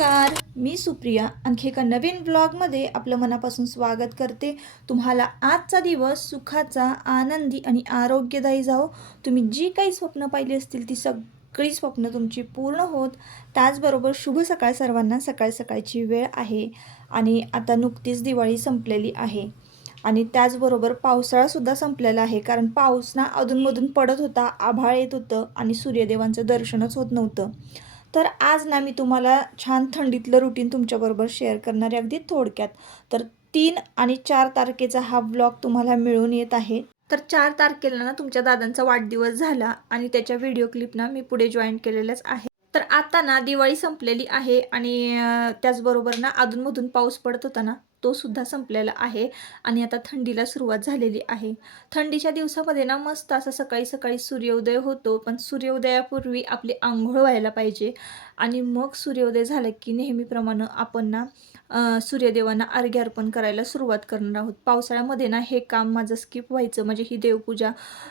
मी सुप्रिया. आणखी एका नवीन ब्लॉगमध्ये आपलं मनापासून स्वागत करते. तुम्हाला आजचा दिवस सुखाचा आनंदी आणि आरोग्यदायी जावो. तुम्ही जी काही स्वप्न पाहिली असतील ती सगळी स्वप्न तुमची पूर्ण होत. त्याचबरोबर शुभ सकाळ सर्वांना सकाळ सकाळची वेळ आहे. आणि आता नुकतीच दिवाळी संपलेली आहे. आणि त्याचबरोबर पावसाळासुद्धा संपलेला आहे. कारण पाऊस ना अधूनमधून पडत होता आभाळ येत होतं आणि सूर्यदेवांचं दर्शनच होत नव्हतं. तर आज ना मी तुम्हाला छान थंडीतलं रुटीन तुमच्याबरोबर शेअर करणार आहे अगदी थोडक्यात. तर तीन आणि चार तारखेचा हा ब्लॉग तुम्हाला मिळून येत आहे. तर चार तारखेला ना तुमच्या दादांचा वाढदिवस झाला आणि त्याच्या व्हिडिओ क्लिप ना मी पुढे जॉईन केलेल्याच आहे. तर आता ना दिवाळी संपलेली आहे आणि त्याचबरोबर ना अधूनमधून पाऊस पडत होता ना. तो सुद्धा संपलेला आहे आणि आता थंडीला सुरुवात झालेली आहे. थंडीच्या दिवसामध्ये ना मस्त असा सकाळी सकाळी सूर्योदय होतो पण सूर्योदयापूर्वी आपली आंघोळ व्हायला पाहिजे. आणि मग सूर्योदय झालं की नेहमीप्रमाणे आपण ना सूर्यदेवांना अर्घ्य अर्पण करायला सुरुवात करणार आहोत. पावसाळ्यामध्ये ना हे काम माझं स्किप व्हायचं. म्हणजे ही देवपूजा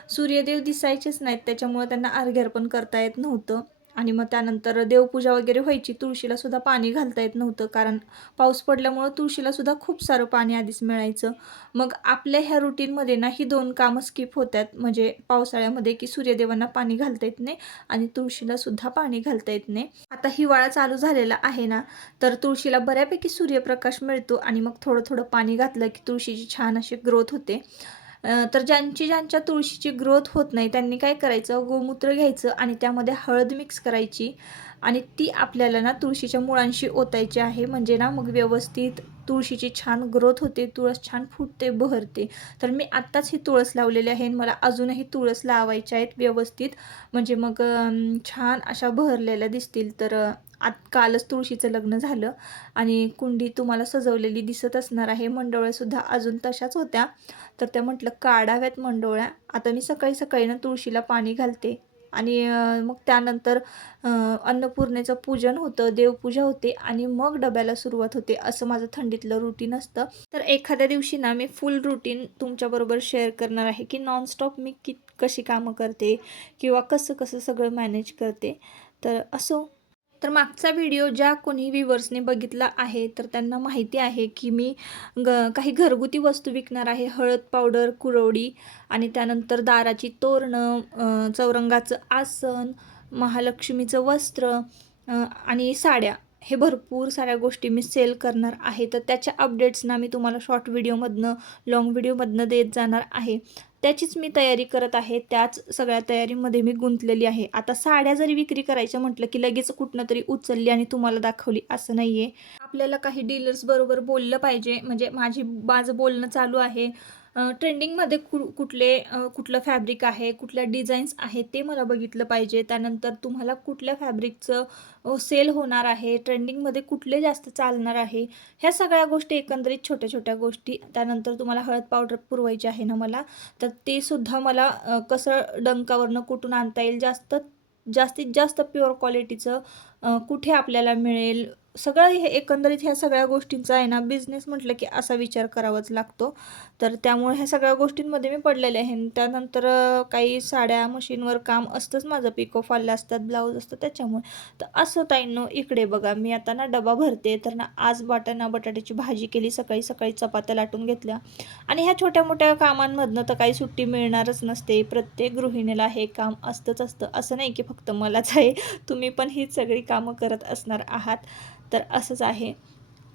सूर्यदेव दिसायचेच नाहीत त्याच्यामुळे त्यांना अर्घ्य अर्पण करता येत नव्हतं. आणि मग त्यानंतर देवपूजा वगैरे व्हायची तुळशीला सुद्धा पाणी घालता येत नव्हतं कारण पाऊस पडल्यामुळं तुळशीला सुद्धा खूप सारं पाणी आधीच मिळायचं. मग आपल्या ह्या रुटीनमध्ये ना ही दोन कामं स्किप होतात म्हणजे पावसाळ्यामध्ये की सूर्यदेवांना पाणी घालता येत नाही आणि तुळशीला सुद्धा पाणी घालता येत नाही. आता हिवाळा चालू झालेला आहे ना तर तुळशीला बऱ्यापैकी सूर्यप्रकाश मिळतो आणि मग थोडं थोडं पाणी घातलं की तुळशीची छान अशी ग्रोथ होते. तर ज्यांची ज्यांच्या तुळशीची ग्रोथ होत नाही त्यांनी काय करायचं? गोमूत्र घ्यायचं आणि त्यामध्ये हळद मिक्स करायची आणि ती आपल्याला ना तुळशीच्या मुळांशी ओतायची आहे. म्हणजे ना मग व्यवस्थित तुळशीची छान ग्रोथ होते तुळस छान फुटते बहरते. तर मी आत्ताच ही तुळस लावलेली आहे आणि मला अजूनही तुळस लावायच्या आहेत व्यवस्थित. म्हणजे मग छान अशा बहरलेल्या दिसतील. तर आत कालच तुळशीचं लग्न झालं आणि कुंडी तुम्हाला सजवलेली दिसत असणार आहे. मंडोळ्यासुद्धा अजून तशाच होत्या. तर त्या म्हटलं काढाव्यात मंडोळ्या. आता मी सकाळी सकाळी ना तुळशीला पाणी घालते. आणि मग त्यानंतर अन्नपूर्णेचं पूजन होतं देवपूजा होते आणि मग डब्याला सुरुवात होते असं माझं थंडीतलं रुटीन असतं. तर एखाद्या दिवशी ना मी फुल रुटीन तुमच्याबरोबर शेअर करणार आहे की नॉनस्टॉप मी कित कशी कामं करते किंवा कसं कसं सगळं मॅनेज करते. तर असो तर मागचा व्हिडिओ ज्या कोणी व्ह्युअर्सने बघितला आहे तर त्यांना माहिती आहे की मी ग काही घरगुती वस्तू विकणार आहे. हळद पावडर कुरवडी आणि त्यानंतर दाराची तोरणं चौरंगाचं आसन महालक्ष्मीचं वस्त्र आणि साड्या. हे भरपूर साऱ्या गोष्टी मी सेल करणार आहे. तर त्याच्या अपडेट्सना मी तुम्हाला शॉर्ट व्हिडिओमधनं लाँग व्हिडिओमधनं देत जाणार आहे. त्याचीच मी तयारी करत आहे. त्याच सगळ्या तयारीमध्ये मी गुंतलेली आहे. आता साड्या जरी विक्री करायचं म्हटलं की लगेच कुठनं तरी उचलली आणि तुम्हाला दाखवली असं नाही आहे आपल्याला काही डीलर्सबरोबर बोललं पाहिजे. म्हणजे माझी माझं बोलणं चालू आहे. ट्रेंडिंगमध्ये कु कुठले कुठलं फॅब्रिक आहे कुठल्या डिझाईन्स आहेत ते मला बघितलं पाहिजे. त्यानंतर तुम्हाला कुठल्या फॅब्रिकचं सेल होणार आहे ट्रेंडिंगमध्ये कुठले जास्त चालणार आहे ह्या सगळ्या गोष्टी एकंदरीत छोट्या छोट्या गोष्टी. त्यानंतर तुम्हाला हळद पावडर पुरवायची आहे ना मला तर ते सुद्धा मला कसं डंकावरनं कुठून आणता येईल जास्त जास्तीत जास्त प्युअर क्वालिटीचं कुठे आपल्याला मिळेल? सगळं हे एकंदरीत ह्या सगळ्या गोष्टींचा आहे ना बिझनेस म्हटलं की असा विचार करावाच लागतो. तर त्यामुळे ह्या सगळ्या गोष्टींमध्ये मी पडलेले आहे. आणि त्यानंतर काही साड्या मशीनवर काम असतंच माझं. पिको फाल्ले असतात ब्लाऊज असतं त्याच्यामुळे. तर असं ताईंनो इकडे बघा. मी आता ना डबा भरते. तर ना आज वाटाणा बटाट्याची भाजी केली. सकाळी सकाळी चपात्या लाटून घेतल्या. आणि ह्या छोट्या मोठ्या कामांमधनं तर काही सुट्टी मिळणारच नसते. प्रत्येक गृहिणीला हे काम असतंच असतं. असं नाही की फक्त मलाच आहे. तुम्ही पण हीच सगळी कामं करत असणार आहात तर असंच आहे.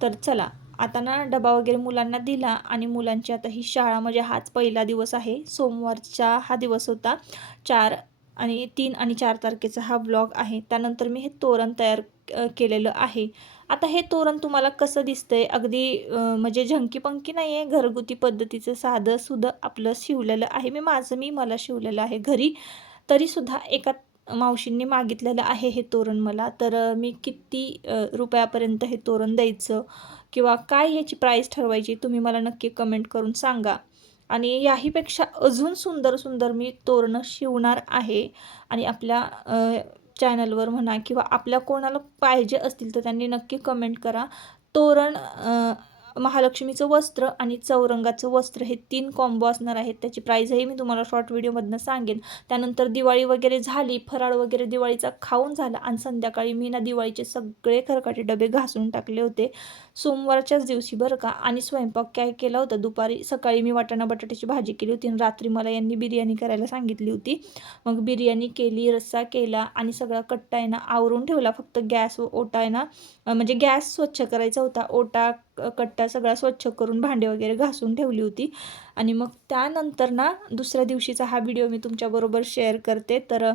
तर चला आता ना डबा वगैरे मुलांना दिला आणि मुलांची आता ही शाळा म्हणजे हाच पहिला दिवस आहे. सोमवारचा हा दिवस होता. चार आणि तीन आणि चार तारखेचा हा ब्लॉग आहे. त्यानंतर मी हे तोरण तयार केलेलं आहे. आता हे तोरण तुम्हाला कसं दिसतंय? अगदी म्हणजे झंकी पंकी नाही आहे घरगुती पद्धतीचं साधं सुद्धा आपलं शिवलेलं आहे. मी माझं मी मला शिवलेलं आहे घरी. तरीसुद्धा एका मावशींनी मागितलेलं आहे हे तोरण मला. तर मी किती रुपयापर्यंत हे तोरण द्यायचं किंवा काय याची प्राईस ठरवायची तुम्ही मला नक्की कमेंट करून सांगा. आणि याहीपेक्षा अजून सुंदर सुंदर मी तोरणं शिवणार आहे. आणि आपल्या चॅनलवर म्हणा किंवा आपल्या कोणाला पाहिजे असतील तर त्यांनी नक्की कमेंट करा. तोरण महालक्ष्मीचं वस्त्र आणि चौरंगाचं वस्त्र हे तीन कॉम्बो असणार आहेत. त्याची प्राईजही मी तुम्हाला शॉर्ट व्हिडिओमधनं सांगेन. त्यानंतर दिवाळी वगैरे झाली फराळ वगैरे दिवाळीचा खाऊन झाला आणि संध्याकाळी मी ना दिवाळीचे सगळे खरकाटे डबे घासून टाकले होते. सोमवारच्याच दिवशी बरं का आणि स्वयंपाक काय केला होता? दुपारी सकाळी मी वाटाणा बटाट्याची भाजी केली होती आणि रात्री मला यांनी बिर्याणी करायला सांगितली होती. मग बिर्याणी केली रस्सा केला आणि सगळा कट्टा आहे ना आवरून ठेवला. फक्त गॅस ओटा आहे ना म्हणजे गॅस स्वच्छ करायचा होता. ओटा क- कट्टा सगळा स्वच्छ करून भांडे वगैरे घासून ठेवली होती. आणि मग त्यानंतर ना दुसऱ्या दिवशीचा हा व्हिडिओ मी तुमच्याबरोबर शेअर करते. तर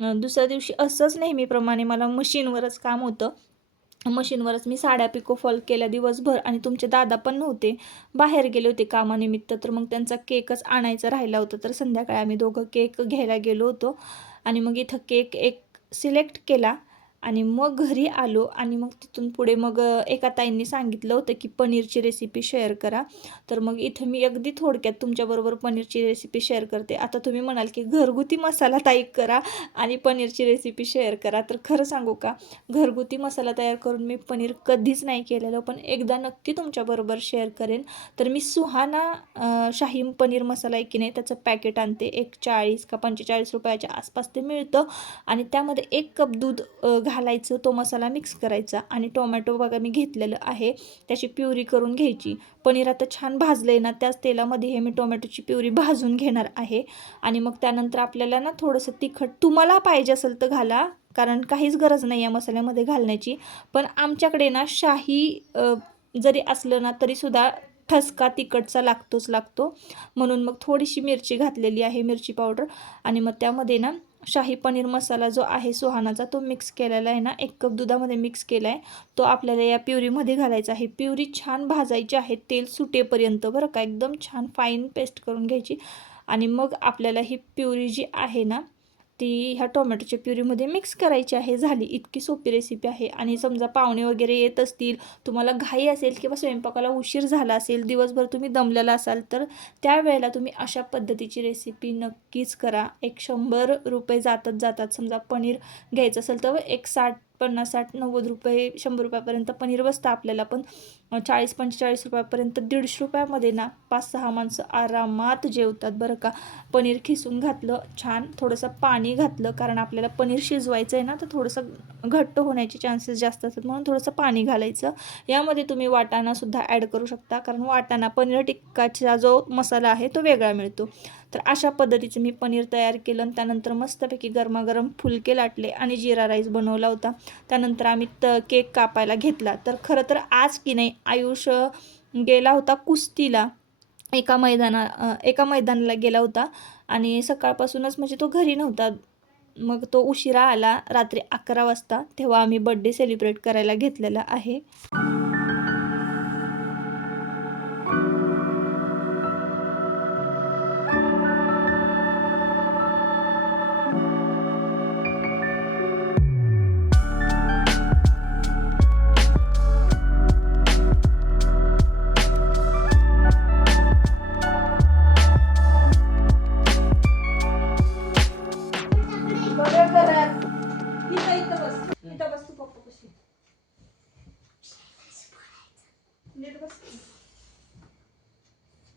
दुसऱ्या दिवशी असंच नेहमीप्रमाणे मला मशीनवरच काम होतं. मशीनवरच मी साड्या पिको फॉल केल्या दिवसभर आणि तुमचे दादा पण नव्हते. बाहेर गेले होते कामानिमित्त तर मग त्यांचा केकच आणायचा राहिला होता. तर संध्याकाळी आम्ही दोघं केक घ्यायला गेलो होतो. आणि मग इथं केक एक सिलेक्ट केला. आणि मग घरी आलो आणि मग तिथून पुढे मग एका ताईंनी सांगितलं होतं की पनीरची रेसिपी शेअर करा. तर मग इथं मी अगदी थोडक्यात तुमच्याबरोबर पनीरची रेसिपी शेअर करते. आता तुम्ही म्हणाल की घरगुती मसाला ताई करा आणि पनीरची रेसिपी शेअर करा. तर खरं सांगू का? घरगुती मसाला तयार करून मी पनीर कधीच नाही केलेलं पण एकदा नक्की तुमच्याबरोबर शेअर करेन. तर मी सुहाना शाहीम शाही पनीर मसाला आहे की नाही त्याचं पॅकेट आणते. एक चाळीस का पंचेचाळीस रुपयाच्या आसपास ते मिळतं. आणि त्यामध्ये एक कप दूध घा घालायचं तो मसाला मिक्स करायचा आणि टोमॅटो बघा मी घेतलेलं आहे त्याची प्युरी करून घ्यायची. पनीर आता छान भाजलं आहे ना त्याच तेलामध्ये हे मी टोमॅटोची प्युरी भाजून घेणार आहे. आणि मग त्यानंतर आपल्याला ना थोडंसं तिखट तुम्हाला पाहिजे असेल तर घाला कारण काहीच गरज नाही आहे मसाल्यामध्ये घालण्याची. पण आमच्याकडे ना शाही जरी असलं ना तरीसुद्धा ठसका तिखटचा लागतोच लागतो. म्हणून मग थोडीशी मिरची घातलेली आहे मिरची पावडर. आणि मग त्यामध्ये ना शाही पनीर मसाला जो आहे सुहानाचा तो मिक्स केलेला आहे ना. एक कप दुधामध्ये मिक्स केला आहे तो आपल्याला या प्युरीमध्ये घालायचा आहे. प्युरी छान भाजायची आहे. तेल सुटेपर्यंत बरं का. एकदम छान फाईन पेस्ट करून घ्यायची. आणि मग आपल्याला ही प्युरी जी आहे ना ती ह्या टोमॅटोच्या प्युरीमध्ये मिक्स करायची आहे झाली. इतकी सोपी रेसिपी आहे. आणि समजा पाहुणे वगैरे येत असतील तुम्हाला घाई असेल किंवा स्वयंपाकाला उशीर झाला असेल दिवसभर तुम्ही दमलेला असाल तर त्यावेळेला तुम्ही अशा पद्धतीची रेसिपी नक्कीच करा. एक शंभर रुपये जातात जातात समजा पनीर घ्यायचं असेल तर एक साठ पन्नास साठ नव्वद रुपये शंभर रुपयापर्यंत पनीर बसतं आपल्याला. पण चाळीस पंचेचाळीस रुपयापर्यंत दीडशे रुपयामध्ये ना पाच सहा माणसं आरामात जेवतात बरं का. पनीर खिसून घातलं छान थोडंसं पाणी घातलं कारण आपल्याला पनीर शिजवायचं आहे ना तर थोडंसं घट्ट होण्याचे चान्सेस जास्त असतात. म्हणून थोडंसं पाणी घालायचं. यामध्ये तुम्ही वाटाणासुद्धा ॲड करू शकता कारण वाटाणा पनीर टिक्काचा जो मसाला आहे तो वेगळा मिळतो. तर अशा पद्धतीचं मी पनीर तयार केलं आणि त्यानंतर मस्तपैकी गरमागरम फुलके लाटले आणि जिरा राईस बनवला होता. त्यानंतर आम्ही त केक कापायला घेतला. तर खरं तर आज की नाही आयुष गेला होता कुस्तीला. एका मैदाना एका मैदानाला गेला होता आणि सकाळपासूनच म्हणजे तो घरी नव्हता. मग तो उशिरा आला रात्री अकरा वाजता तेव्हा आम्ही बड्डे सेलिब्रेट करायला घेतलेला आहे.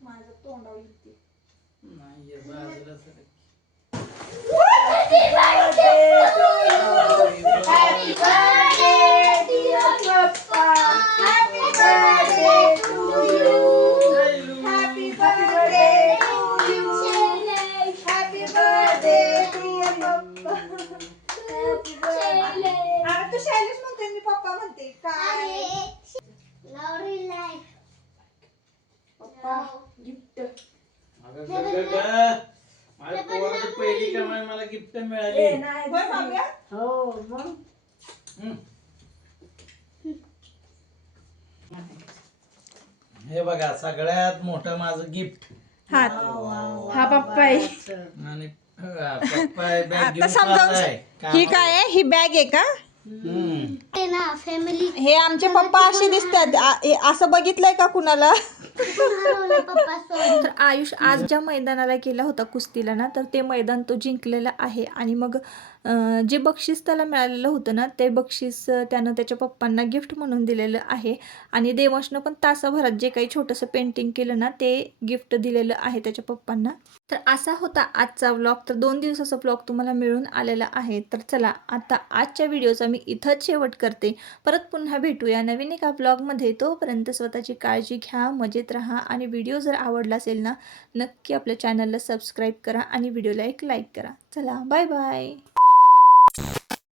माझं तोंडावर नाही हे बाजूला. सरक. हो मग. हे बघा सगळ्यात मोठं माझं गिफ्ट हा हा पप्पा आहे आणि हा, पप्पा आहे, bag आता घेऊन समजावून चाललाय. ही काय आहे? ही बॅग आहे का? हम्म. फॅमिली हे आमचे पप्पा असे दिसतात. आ- हे असं बघितलंय का कुणाला? तर आयुष आज ज्या मैदानाला गेला होता कुस्तीला ना तर ते मैदान तो जिंकलेलं आहे. आणि मग अं, जे बक्षीस त्याला मिळालेलं होतं ना ते बक्षीस अं, त्यानं त्याच्या पप्पांना गिफ्ट म्हणून दिलेलं आहे. आणि देवांशनं पण तासाभरात जे काही छोटंसं पेंटिंग केलं ना ते गिफ्ट दिलेलं आहे त्याच्या पप्पांना. तर असा होता आजचा व्लॉग तर दोन दिवसाचा व्लॉग तुम्हाला मिळून आलेला आहे. तर चला आता आजच्या व्हिडिओचा मी इथंच शेवट करते. परत पुन्हा भेटूया नवीन एका ब्लॉगमध्ये. तोपर्यंत स्वतःची काळजी घ्या मजेत राहा आणि व्हिडिओ जर आवडला असेल ना नक्की आपल्या चॅनलला सबस्क्राईब करा आणि व्हिडिओला एक लाईक करा. चला बाय बाय.